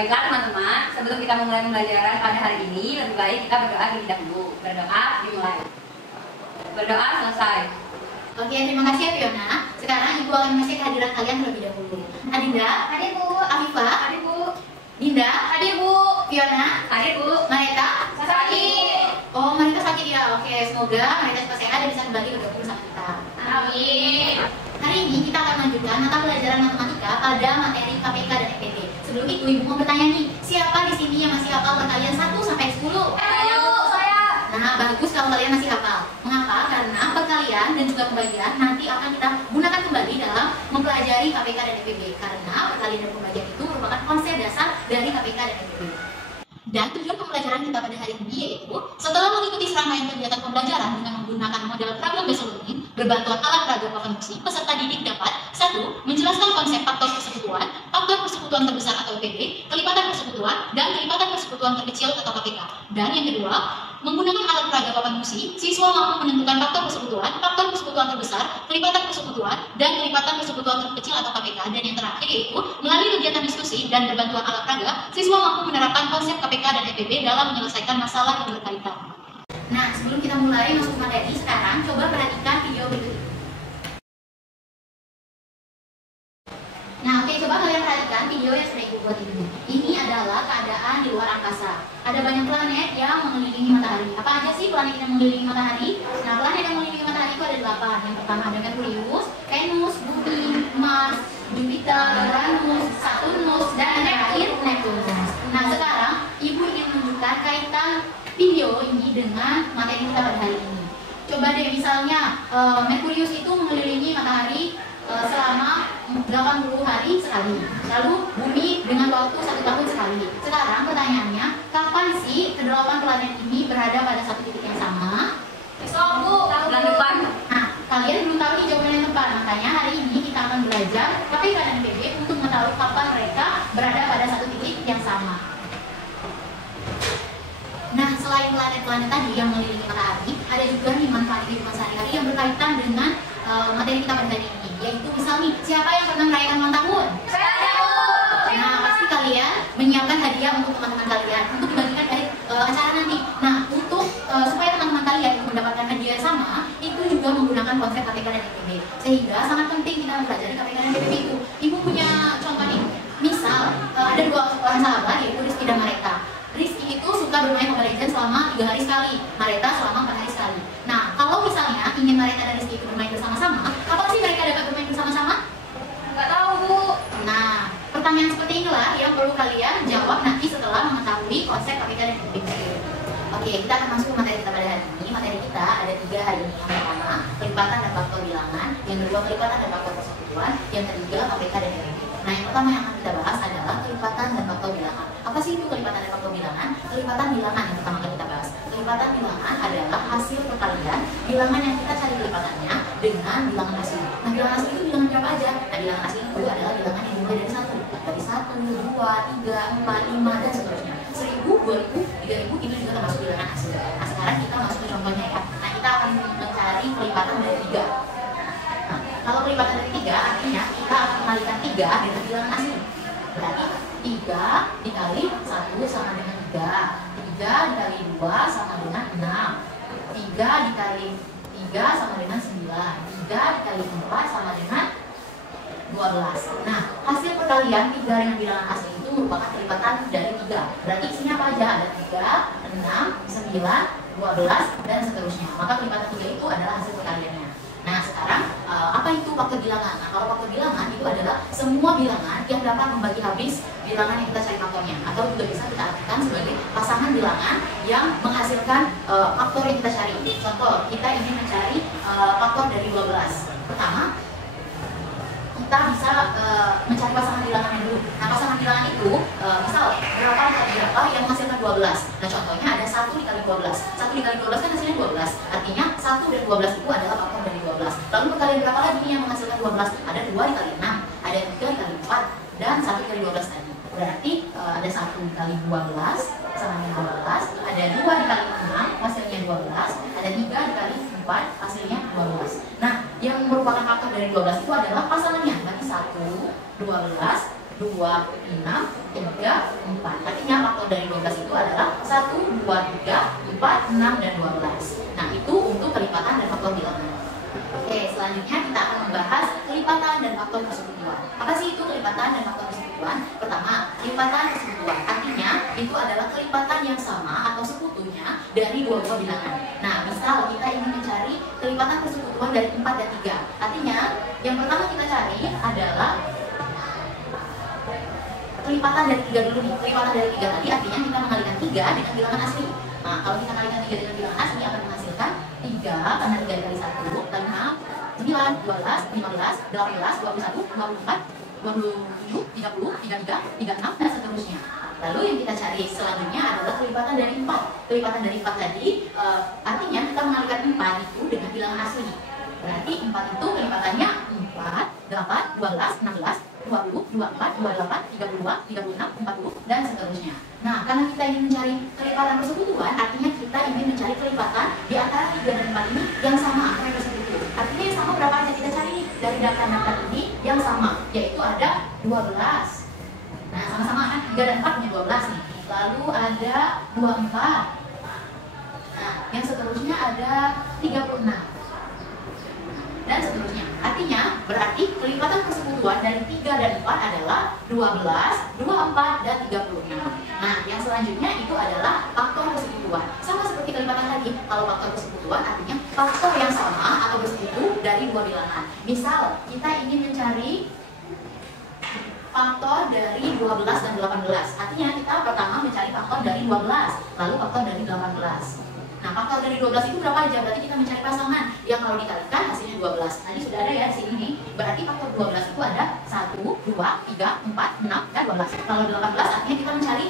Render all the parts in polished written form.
Baiklah teman-teman, sebelum kita memulai pembelajaran pada hari ini, lebih baik kita berdoa terlebih dahulu. Berdoa dimulai. Berdoa selesai. Oke, terima kasih ya Fiona. Sekarang Ibu akan mengecek kehadiran kalian terlebih dahulu. Adinda, hadir Bu. Afifah, hadir Bu. Dinda, hadir Bu. Fiona, hadir Bu. Marita, sakit. Oh, Marita sakit ya. Oke, semoga Marita cepat sehat dan bisa kembali bergabung sama kita. Amin. Hari ini kita akan lanjutkan mata pelajaran matematika pada materi KPK dan EPB. Sebelum itu Ibu mau bertanya nih, siapa di sini yang masih hafal perkalian 1 sampai 10? Saya Bu, saya. Nah, bagus kalau kalian masih hafal. Mengapa? Karena perkalian dan juga pembagian nanti akan kita gunakan kembali dalam mempelajari KPK dan EPB. Karena perkalian dan pembagian itu merupakan konsep dasar dari KPK dan EPB. Dan tujuan pembelajaran kita pada hari ini yaitu setelah mengikuti serangkaian kegiatan pembelajaran dengan menggunakan model problem based learning berbantuan alat peraga papan besi, peserta didik dapat 1. Menjelaskan konsep faktor persekutuan terbesar atau EPB, kelipatan persekutuan, dan kelipatan persekutuan terkecil atau KPK. Dan yang kedua, menggunakan alat peraga papan besi, siswa mampu menentukan faktor persekutuan terbesar, kelipatan persekutuan, dan kelipatan persekutuan terkecil atau KPK. Dan yang terakhir yaitu melalui kegiatan diskusi dan berbantuan alat peraga, siswa mampu menerapkan konsep KPK dan EPB dalam menyelesaikan masalah yang berkaitan. Nah, sebelum kita mulai masuk materi, sekarang coba perhatikan video berikut ini. Nah, oke, coba kalian perhatikan video yang sudah Ibu buat ini. Ini adalah keadaan di luar angkasa. Ada banyak planet yang mengelilingi matahari. Apa aja sih planet yang mengelilingi matahari? Nah, planet yang mengelilingi matahari itu ada 8. Yang pertama ada Merkurius, Venus, Bumi, Mars, Jupiter, Uranus, Saturnus, dan yang terakhir Neptunus. Nah, sekarang Ibu ingin menunjukkan kaitan video ini dengan materi kita pada hari ini. Coba deh, misalnya Merkurius itu mengelilingi matahari selama 80 hari sekali. Lalu bumi dengan waktu 1 tahun sekali. Sekarang pertanyaannya, kapan sih ke-8 planet ini berada pada satu titik yang sama? Besok Bu, bulan depan. Nah, kalian belum tahu nih jawaban yang tepat. Makanya hari ini kita akan belajar KPK dan EPB untuk mengetahui kapan mereka berada pada satu titik yang sama. Nah, selain planet-planet tadi yang mengelilingi matahari, ada juga nih manfaat kehidupan sehari-hari yang berkaitan dengan materi kita pada hari ini. Yaitu misal nih, siapa yang pernah merayakan ulang tahun? Saya Bu. Nah, pasti kalian menyiapkan hadiah untuk teman-teman kalian untuk dibagikan dari acara nanti. Nah, untuk supaya teman-teman kalian mendapatkan hadiah yang sama, itu juga menggunakan konsep KPK dan EPB. Sehingga sangat penting kita mempelajari KPK dan EPB itu. Ibu punya contoh nih. Misal ada 2 orang sahabat yaitu Rizky dan Marita. Rizky itu suka bermain Mobile Legends selama 3 hari sekali, Marita selama 4 hari sekali. Nah, kalau misalnya ingin Marita dan Rizky itu bermain bersama-sama, kapan sih mereka dapat bermain bersama-sama? Nggak tahu Bu. Nah, pertanyaan seperti inilah yang perlu kalian jawab nanti setelah mengetahui konsep KPK dan EPB. Oke, kita akan masuk ke materi kita pada hari ini. Materi kita ada 3 hari ini. Yang pertama, kelipatan dan faktor bilangan. Yang kedua, kelipatan dan faktor persekutuan. Yang ketiga, KPK dan EPB. Nah, yang pertama yang akan kita bahas adalah kelipatan dan faktor bilangan. Apa sih itu kelipatan dan faktor bilangan? Kelipatan bilangan yang pertama kali kita bahas. Kelipatan bilangan adalah hasil perkalian bilangan yang kita cari kelipatannya dengan bilangan asli. Nah, bilangan asli itu bilangan berapa aja? Nah, bilangan asli itu adalah bilangan yang dimulai dari 1. Dari 1, 2, 3, 4, 5, dan seterusnya. 1000, 2000, 3000 itu juga termasuk bilangan asli. Nah, sekarang kita masuk ke contohnya ya. Nah, kita akan mencari kelipatan dari 3. Nah, kalau kelipatan dari 3 artinya kita akan mengalikan 3 dengan bilangan asli. Berarti 3 dikali 1 sama dengan 3. 3 dikali 2 sama dengan 6. 3 dikali 3 sama dengan 9. 3 dikali 4 sama dengan 12. Nah, hasil perkalian 3 dengan bilangan asli itu merupakan kelipatan dari 3. Berarti isinya apa aja? Ada 3, 6, 9, 12, dan seterusnya. Maka kelipatan 3 itu adalah hasil perkaliannya. Nah, sekarang apa itu faktor bilangan? Nah, kalau faktor bilangan itu adalah semua bilangan yang dapat membagi habis bilangan yang kita cari faktornya, atau juga bisa kita artikan sebagai pasangan bilangan yang menghasilkan faktor yang kita cari. Contoh, kita ingin mencari faktor dari 12. Pertama, kita bisa mencari pasangan bilangannya dulu. Nah, pasangan bilangan itu misal berapa kali berapa yang menghasilkan 12. Nah, contohnya ada 1 dikali 12. 1 dikali 12 kan hasilnya 12. Artinya 1 dan 12 itu adalah faktor dari 12. Lalu perkalian berapa lagi nih yang menghasilkan 12? Ada 2 dikali 6, ada 3 dikali 4, dan 1 dikali 12 tadi. Berarti ada 1 dikali 12 sama dengan 12, ada 2 dikali 6 hasilnya 12, ada 3 dikali 4 hasilnya 12. Nah, yang merupakan faktor dari 12 itu adalah pasangannya. Berarti 1, 12, 2, 6, 3, 4. Artinya faktor dari 12 itu adalah 1, 2, 3, 4, 6, dan 12. Nah, itu untuk kelipatan dan faktor bilangan. Oke, selanjutnya kita akan membahas kelipatan dan faktor persekutuan. Apa sih itu kelipatan dan faktor persekutuan? Pertama, kelipatan persekutuan. Artinya, itu adalah kelipatan yang sama atau sekutunya dari dua buah bilangan. Nah, misal kita ingin mencari kelipatan persekutuan dari 4 dan 3. Artinya, yang pertama kita cari adalah kelipatan dari 3 dulu nih. Kelipatan dari 3 tadi artinya kita mengalikan 3 dengan bilangan asli. Nah, kalau kita kalikan 3 dengan bilangan asli akan menghasilkan 3, karena 3 dikali 1, 6, 9, 12, 15, 18, 21, 24, 27, 30, 33, 36, dan seterusnya. Lalu yang kita cari selanjutnya adalah kelipatan dari 4. Kelipatan dari 4 tadi artinya kita mengalikan 4 itu dengan bilangan asli. Berarti 4 itu kelipatannya 4, 8, 12, 16, 20, 24, 28, 32, 36, 40, dan seterusnya. Nah, karena kita ingin mencari kelipatan persekutuan, artinya kita ingin mencari kelipatan di antara 3 dan 4 ini yang sama, mereka bersekutu. Artinya yang sama berapa aja kita cari nih dari daftar-daftar ini yang sama, yaitu ada 12. Nah, sama-sama kan 3 dan 4 punya 12 nih. Lalu ada 24. Nah, yang seterusnya ada 36. Dan seterusnya. Artinya, berarti kelipatan persekutuan dari 3 dan 4 adalah 12, 24, dan 36. Nah, yang selanjutnya itu adalah faktor persekutuan. Sama seperti kelipatan tadi, kalau faktor persekutuan artinya faktor yang sama atau bersekutu dari dua bilangan. Misal, kita ingin mencari faktor dari 12 dan 18. Artinya kita pertama mencari faktor dari 12, lalu faktor dari 18. Nah, faktor dari 12 itu berapa aja? Berarti kita mencari pasangan yang kalau dikalikan hasilnya 12. Tadi sudah ada ya di sini nih. Berarti faktor 12 itu ada 1, 2, 3, 4, 6, dan 12. Kalau 18 artinya kita mencari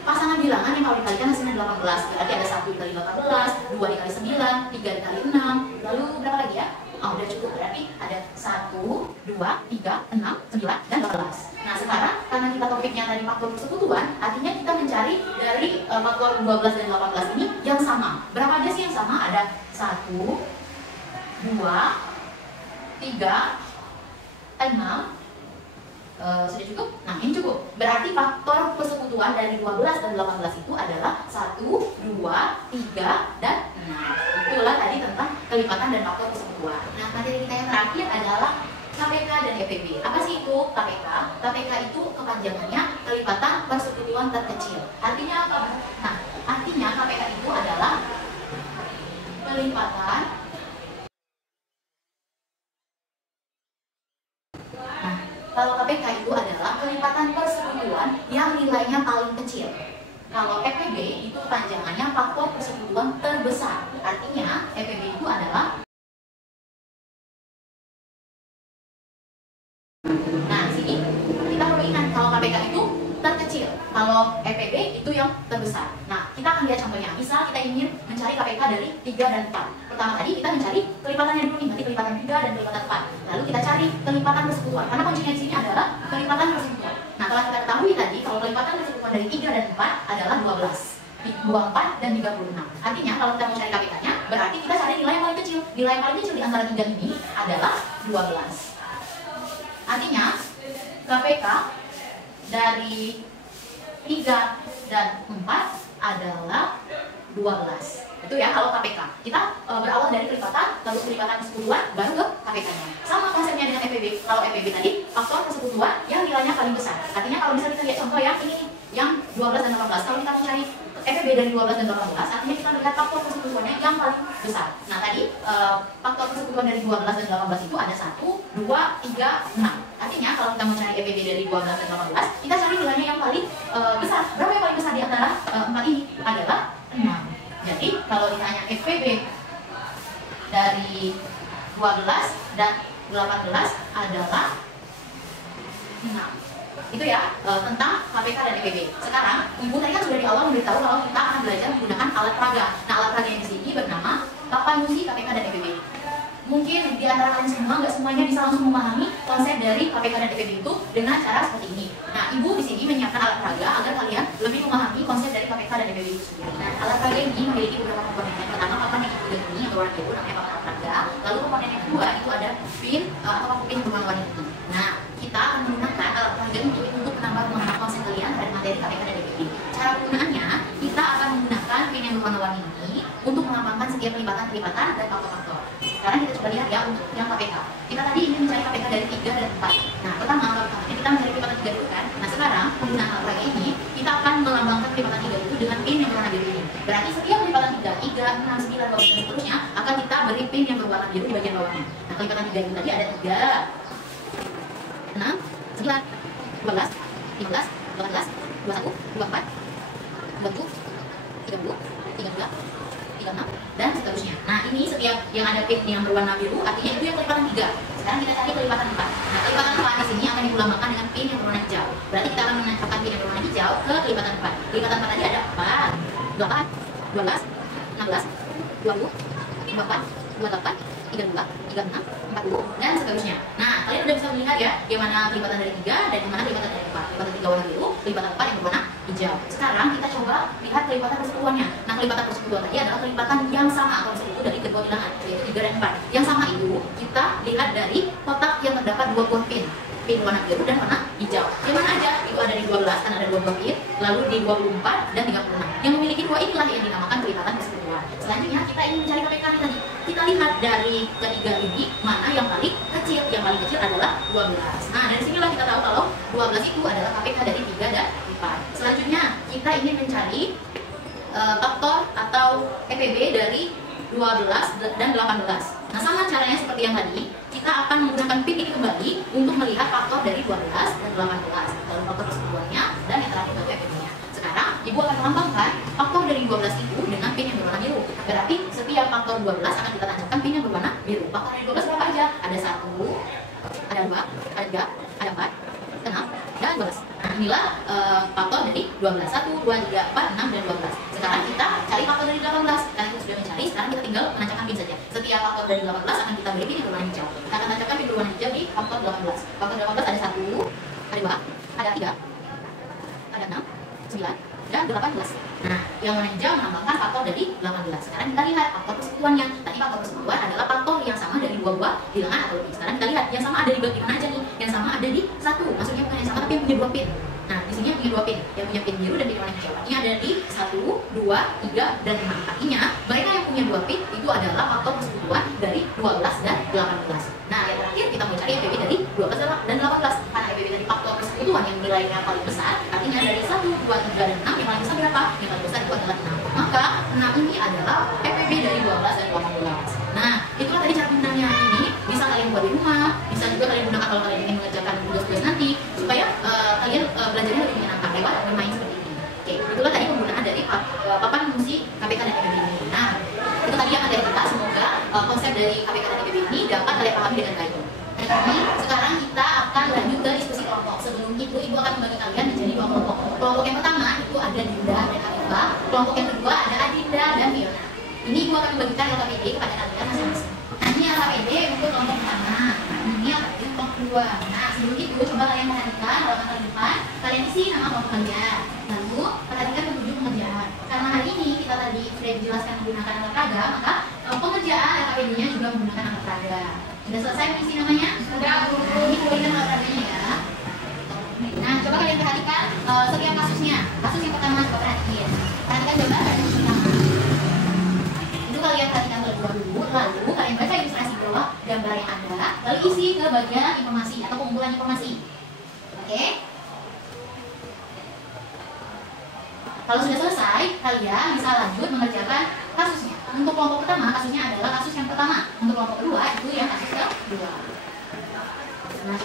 pasangan bilangan yang kalau dikalikan hasilnya 18. Berarti ada 1 dikali 18, 2 dikali 9, 3 dikali 6. Lalu berapa lagi ya? Oh, udah cukup. Berarti ada 1, 2, 3, 6, 9, dan 12. Nah, sekarang karena kita topiknya tadi faktor persekutuan, artinya kita mencari dari faktor 12 dan 18 ini yang sama. Berapa aja sih yang sama? Ada 1, 2, 3, 6. Sudah cukup? Nah, ini cukup. Berarti faktor persekutuan dari 12 dan 18 itu adalah 1, 2, 3, dan 6. Itulah tadi tentang kelipatan dan faktor persekutuan. Nah, materi kita yang terakhir adalah KPK dan EPB. Apa sih itu KPK? KPK itu kepanjangannya kelipatan persekutuan terkecil. Artinya apa? Nah, artinya KPK itu adalah kelipatan. Nah, kalau KPK itu adalah kelipatan persekutuan yang nilainya paling kecil. Kalau EPB itu kepanjangannya faktor persekutuan terbesar. Artinya EPB itu adalah. Nah, di sini kita perlu ingat kalau KPK itu terkecil, kalau EPB itu yang terbesar. Nah, kita akan lihat contohnya. Misal kita ingin mencari KPK dari 3 dan 4. Pertama tadi kita mencari kelipatannya dulu nih, berarti kelipatan 3 dan kelipatan 4. Lalu kita cari kelipatan persekutuan. Karena kuncinya di sini adalah kelipatan persekutuan. Nah, telah kita ketahui tadi kalau kelipatan persekutuan dari 3 dan 4 adalah 12, 24, dan 36. Artinya kalau kita mau cari KPK-nya, berarti kita cari nilai yang paling kecil. Nilai yang paling kecil di antara 3 ini adalah 12. Artinya KPK dari 3 dan 4 adalah 12. Itu ya kalau KPK. Kita berawal dari kelipatan, lalu kelipatan persekutuan, baru ke KPK-nya. Sama konsepnya dengan EPB. Kalau EPB tadi, faktor persekutuan yang nilainya paling besar. Artinya kalau bisa kita lihat contoh yang ini, yang 12 dan 18. Kalau kita mencari EPB dari 12 dan 18, artinya kita lihat faktor persekutuannya yang paling besar. Nah, tadi faktor persekutuan dari 12 dan 18 itu ada 1, 2, 3, 6. Artinya kalau kita mencari EPB dari 12 dan 18, kita cari nilainya yang paling besar. Berapa yang paling besar di antara 4 ini? Adalah 6. Jadi kalau ditanya EPB dari 12 dan 18 adalah 6. Itu ya tentang KPK dan EPB. Sekarang Ibu tadi kan sudah di awal memberitahu kalau kita akan belajar menggunakan alat peraga. Nah, alat peraga yang di sini bernama Tapanusi KPK dan EPB. Mungkin di antara kalian semua nggak semuanya bisa langsung memahami konsep dari KPK dan EPB itu dengan cara seperti ini. Nah, Ibu di sini menyiapkan alat peraga agar kalian lebih memahami konsep dari KPK dan EPB itu sendiri. Nah, alat peraga ini memiliki beberapa komponen. Yang pertama papan yang Ibu lihat ini yang berwarna biru namanya papan alat peraga. Lalu komponen yang kedua itu ada pin atau pin berwarna-warni ini. Nah, kita akan menggunakan alat peraga melambangkan setiap pelipatan dan faktor-faktor. Sekarang kita coba lihat ya untuk yang KPK. Kita tadi ingin mencari KPK dari 3 dan 4. Nah, pertama kita mencari pelipatan 3 dulu kan. Nah, sekarang penggunaan alat peraga ini kita akan melambangkan pelipatan 3 itu dengan pin yang berwarna biru ini. Berarti setiap pelipatan 3, 6, 9, 12 dan seterusnya akan kita beri pin yang berwarna biru di bagian bawahnya. Nah, pelipatan 3 ini tadi ada 3, 6, 9, 12, 15, 18, 21, 24, 27, 30, 32, 36, dan seterusnya. Nah, ini setiap yang ada pin yang berwarna biru artinya itu yang kelipatan 3. Sekarang kita cari kelipatan 4. Nah, kelipatan 4 di sini akan dilambangkan dengan pin yang berwarna hijau. Berarti kita akan menancapkan pin yang berwarna hijau ke kelipatan 4. Kelipatan 4 tadi ada 4, 8, 12, 16, 20, 24, 28, 32, 36, 40, dan seterusnya. Nah, kalian udah bisa melihat ya, yang mana kelipatan dari 3 dan yang mana kelipatan dari 4. Kelipatan 3 warna biru, kelipatan 4 yang berwarna hijau. Sekarang kita coba lihat kelipatan persekutuannya. Nah, kelipatan persekutuan tadi adalah kelipatan yang sama atau persekutu dari kedua bilangan, yaitu 3 dan 4. Yang sama itu kita lihat dari kotak yang terdapat 2 buah pin. Pin warna biru dan warna hijau. Yang mana aja? Itu ada di 12, kan ada 2 buah pin, lalu di 24 dan 36. Yang memiliki 2 inilah yang dinamakan kelipatan persekutuan. Selanjutnya kita ingin mencari KPK tadi. Kita lihat dari ketiga ini mana yang paling kecil. Yang paling kecil adalah 12. Nah, dari sinilah kita tahu kalau 12 itu adalah KPK dari 3 dan 4. Selanjutnya kita ingin mencari faktor atau EPB dari 12 dan 18. Nah, sama caranya seperti yang tadi, kita akan menggunakan pin ini kembali untuk melihat faktor dari 12 dan 18. Lalu faktor persekutuannya dan yang terakhir itu EPB-nya. Sekarang Ibu akan melambangkan faktor dari 12 itu dengan pin yang berwarna biru. Berarti setiap faktor 12 akan kita tancapkan pin yang berwarna biru. Faktor dari 12 berapa aja? Ada 1, ada 2, ada 3, ada 4, 6, dan 12. Nah, inilah faktor dari 12. 1, 2, 3, 4, 6, dan 12. Sekarang kita cari faktor dari 18. Karena kita sudah mencari, sekarang kita tinggal menancapkan pin saja. Setiap faktor dari 18 akan kita beri pin yang berwarna hijau. Kita akan tancapkan pin berwarna hijau di faktor 18. Faktor 18 ada 1, ada 2, ada 3, ada 6, 9, dan 18. Nah, yang warna hijau melambangkan faktor dari 18. Sekarang kita lihat faktor persekutuannya. Tadi faktor persekutuan adalah faktor yang sama dari 2 buah bilangan atau lebih. Sekarang kita lihat yang sama ada di bagian mana aja nih? Yang sama ada di 1. Maksudnya bukan yang sama tapi yang punya 2 pin. Nah, di sini yang punya 2 pin. Yang punya pin biru dan pin warna hijau. Artinya ada di 1, 2, 3, dan 5. Artinya mereka yang punya 2 pin itu adalah faktor persekutuan dari 12 dan 18. Nah, yang terakhir kita mau cari EPB dari 12 dan 18. Karena EPB dari faktor persekutuan yang nilainya paling besar, artinya dari 1, 2, 3, dan 6, yang paling besar berapa? Yang paling besar itu adalah 6. Maka 6 ini adalah EPB dari 12 dan 18. Nah, itulah tadi cara penggunaannya ini. Bisa kalian buat di rumah, bisa juga kalian gunakan kalau kalian ingin mengerjakan tugas-tugas nanti, supaya kalian belajarnya lebih menyenangkan lewat bermain seperti ini. Oke, itulah tadi penggunaan dari papan fungsi KPK dan EPB ini. Nah, itu tadi yang materi kita. Semoga konsep dari KPK dan EPB ini dapat kalian pahami dengan baik. Jadi, sekarang kita akan lanjut ke diskusi kelompok. Sebelum itu, Ibu akan membagi kalian menjadi 2 kelompok. Kelompok yang pertama itu ada Dinda dan Alifa. Kelompok yang kedua ada Adinda dan Fiona. Ini Ibu akan membagikan LKPD kepada kalian masing-masing. Nah, ini LKPD untuk kelompok pertama. Ini LKPD untuk kelompok kedua. Nah, sebelum itu coba kalian perhatikan halaman depan. Kalian isi nama kelompok kalian. Lalu perhatikan petunjuk pengerjaan. Karena hari ini kita tadi sudah dijelaskan menggunakan alat peraga, maka pengerjaan LKPD-nya juga menggunakan alat peraga. Sudah selesai mengisi namanya? Sudah, Bu. Ini berikan alat peraganya ya. Nah, coba kalian perhatikan setiap kasusnya. Kasus yang pertama coba perhatikan. Perhatikan gambar dan kasus pertama. Itu kalian perhatikan terlebih dahulu, lalu kalian baca ilustrasi bawah gambar yang ada, lalu isi ke bagian informasi atau pengumpulan informasi. Oke? Kalau sudah selesai, kalian bisa lanjut mengerjakan kasusnya. Untuk kelompok pertama, kasusnya adalah kasus yang pertama. Untuk kelompok kedua, itu yang kasus kedua. Nah,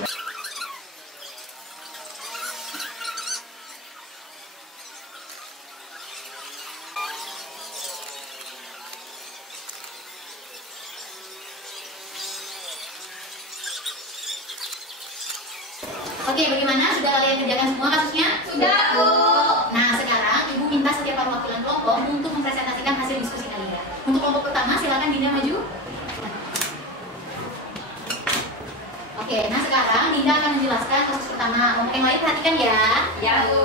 oke, bagaimana? Sudah kalian kerjakan semua kasusnya? Sudah, Bu. Nah, sekarang Ibu minta setiap perwakilan kelompok untuk mempresentasikan hasil diskusi kalian. Untuk kelompok pertama, silakan Dinda maju. Oke, nah sekarang Dinda akan menjelaskan kasus pertama. Kelompok yang lain perhatikan ya. Ya, Bu.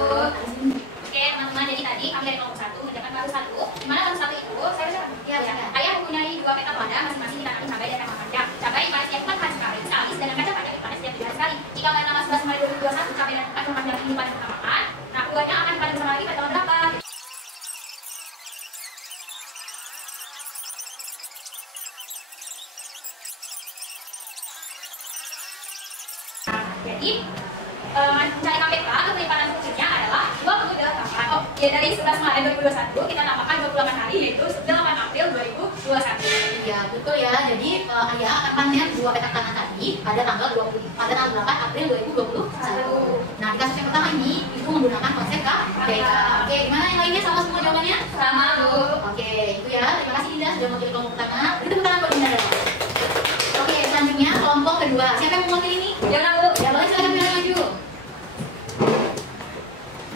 Oke, teman-teman, jadi tadi kami dari kelompok 1 mengerjakan kasus 1. Di mana kasus 1 itu, saya bisa ayah mempunyai 2 petak wadah, masing-masing ditanami cabai dan kacang panjang. Cabai pada setiap 4 hari sekali, dan kacang panjang pada setiap 7 hari sekali. Jika pada tanggal 11 Maret 2021 cabai dan kacang panjang ini panen bersamaan, nah keduanya akan dipanen bersama lagi pada tanggal berapa? Jadi mencari KPK kelipatan fungsinya adalah 28. Oh, ya dari 11 Maret 2021 kita tambahkan 28 hari yaitu 8 April 2021. Iya, betul ya. Jadi Ayah akan panen 2 petak tanah tadi pada tanggal 8 April 2021. Nah, di kasus yang pertama ini Ibu menggunakan konsep KPK. Oke, gimana yang lainnya sama semua jawabannya? Sama, Bu. Oke, itu ya. Terima kasih Dinda sudah mewakili kelompok pertama. Beri tepuk tangan buat Dinda. Oke, selanjutnya kelompok kedua. Siapa yang mau mewakili ini? Fiona, Bu. Ya, boleh silakan Fiona maju.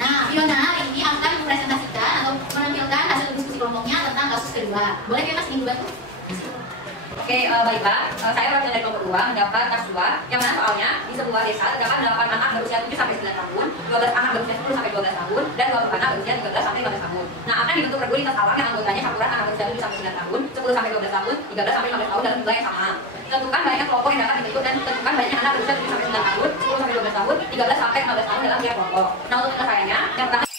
Nah, Fiona ini akan mempresentasikan atau menampilkan hasil diskusi kelompoknya tentang kasus kedua. Boleh Fiona sini bantu? Oke, baik Pak. Saya wakil dari kelompok 2 mendapat kasus 2 yang mana soalnya di sebuah desa terdapat 8 anak berusia 7 sampai 9 tahun, 12 anak berusia 10 sampai 12 tahun, dan 20 anak berusia 13 sampai 15 tahun. Nah, akan dibentuk regu lintas alam yang anggotanya campuran anak berusia 7 sampai 9 tahun, 10 sampai 12 tahun, 13 sampai 15 tahun dalam jumlah yang sama. Tentukan banyaknya kelompok yang dapat dibentuk dan tentukan banyaknya anak berusia 7 sampai 9 tahun, 10 sampai 12 tahun, 13 sampai 15 tahun dalam tiap kelompok. Nah, untuk penyelesaiannya, yang pertama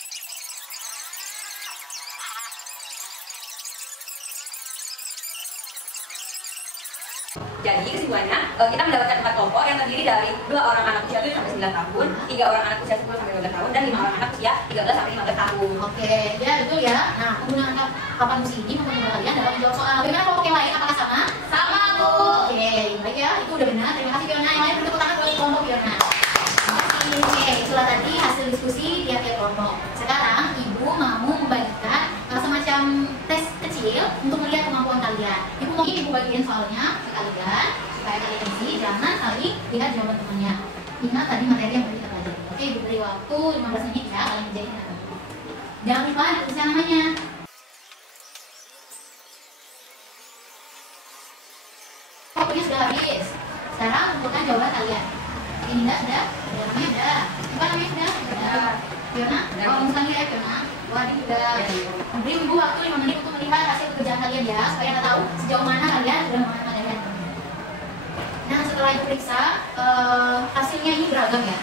jadi kesimpulannya, kita mendapatkan 4 kelompok yang terdiri dari 2 orang anak usia 7 sampai 9 tahun, 3 orang anak usia 10 sampai 12 tahun, dan 5 orang anak usia 13 sampai 15 tahun. Oke, ya betul ya. Nah, penggunaan papan musik ini membantu kalian dalam menjawab soal. Bagaimana kelompok yang lain? Apakah sama? Sama, Bu. Oke, baik ya. Itu udah benar. Terima kasih Fiona. Yang lain beri tepuk tangan buat kelompok Fiona. Oke, itulah tadi hasil diskusi tiap-tiap kelompok. Sekarang Ibu mau membagikan semacam tes kecil untuk melihat kemampuan kalian. Ibu bagiin soalnya ke kalian supaya kalian isi, jangan saling lihat jawaban temannya. Ingat tadi materi yang kita pelajari. Oke, Ibu beri waktu 15 menit ya kalian kerjain dengan baik. Jangan lupa ditulis namanya. Waktunya sudah habis. Sekarang kumpulkan jawaban kalian. Ini sudah? Namanya sudah. Apa namanya sudah? Sudah. Fiona? Oh, misalnya ya Fiona. Wah, ini sudah. Beri Ibu waktu 5 menit untuk melihat hasil pekerjaan kalian ya, supaya Anda tahu sejauh mana kalian sudah mengerjakan. Nah, setelah Ibu periksa, hasilnya ini beragam ya.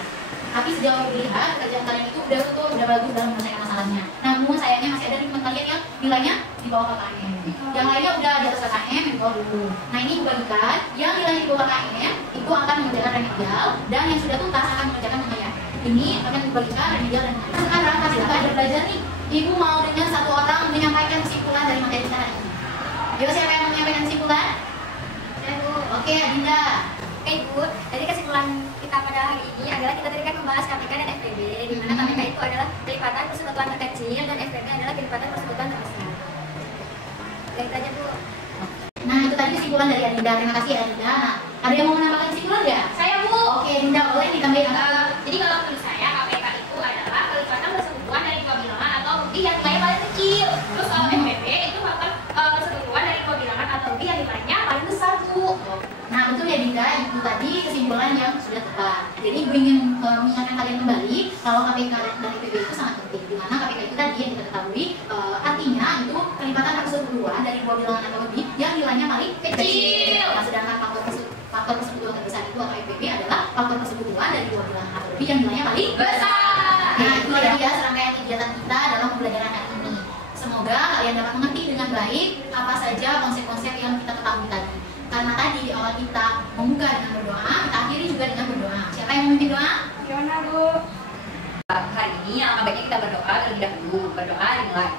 Tapi sejauh Ibu lihat, pekerjaan kalian itu udah betul, udah bagus dalam menyelesaikan masalahnya. Namun sayangnya masih ada teman kalian yang nilainya di bawah KKM. Yang lainnya udah di atas KKM, yang di bawah dulu. Nah, ini Ibu bagikan, yang nilainya di bawah KKM itu akan mengerjakan remedial, dan yang sudah tuntas akan mengerjakan mengayak. Ini akan dibagikan remedial dan mengayak. Sekarang pas kita ada belajar nih, Ibu mau dengan satu orang menyampaikan kesimpulan dari materi kita hari ini. Yuk, siapa yang mau menyampaikan kesimpulan? Saya, Bu. Oke, Dinda. Oke, Bu. Jadi kesimpulan kita pada hari ini adalah kita tadi kan membahas KPK dan FPB, di mana KPK itu adalah kelipatan persekutuan terkecil dan FPB adalah kelipatan persekutuan terbesar. Ya, itu aja, Bu. Nah, itu tadi kesimpulan dari Dinda. Terima kasih ya, Dinda. Nah, ada yang mau menambahkan kesimpulan nggak? Saya, Bu. Oke, Dinda, boleh ditambahin apa? Jadi kalau menurut saya KPK itu adalah kelipatan persekutuan dari dua bilangan atau lebih yang nilainya paling kecil. Terus kalau FPB itu merupakan persekutuan dari dua bilangan atau lebih yang nilainya paling besar, Bu. Nah, betul ya Dinda, itu tadi kesimpulan yang sudah tepat. Jadi Ibu ingin mengingatkan kalian kembali kalau KPK dan FPB itu sangat penting. Di mana KPK itu tadi yang kita ketahui artinya itu kelipatan persekutuan dari dua bilangan atau lebih yang nilainya paling kecil. Nah, sedangkan faktor persekutuan terbesar itu atau FPB adalah faktor persekutuan dari dua bilangan atau lebih yang nilainya paling besar. Nah, itu ya serangkaian kegiatan kita dalam pembelajaran hari ini. Semoga kalian dapat mengerti dengan baik apa saja konsep-konsep yang kita ketahui tadi. Karena tadi di awal kita membuka dengan berdoa, kita akhiri juga dengan berdoa. Siapa yang memimpin doa? Fiona, Bu. hari ini yang baiknya kita berdoa terlebih dahulu. Berdoa dimulai.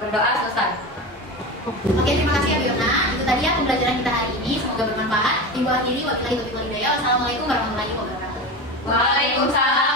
Berdoa selesai. Oke, terima kasih ya Fiona. Itu tadi ya pembelajaran kita hari ini. Semoga bermanfaat. Ibu akhiri, wabillahi taufiq wal hidayah. Wassalamualaikum warahmatullahi wabarakatuh. Waalaikumsalam.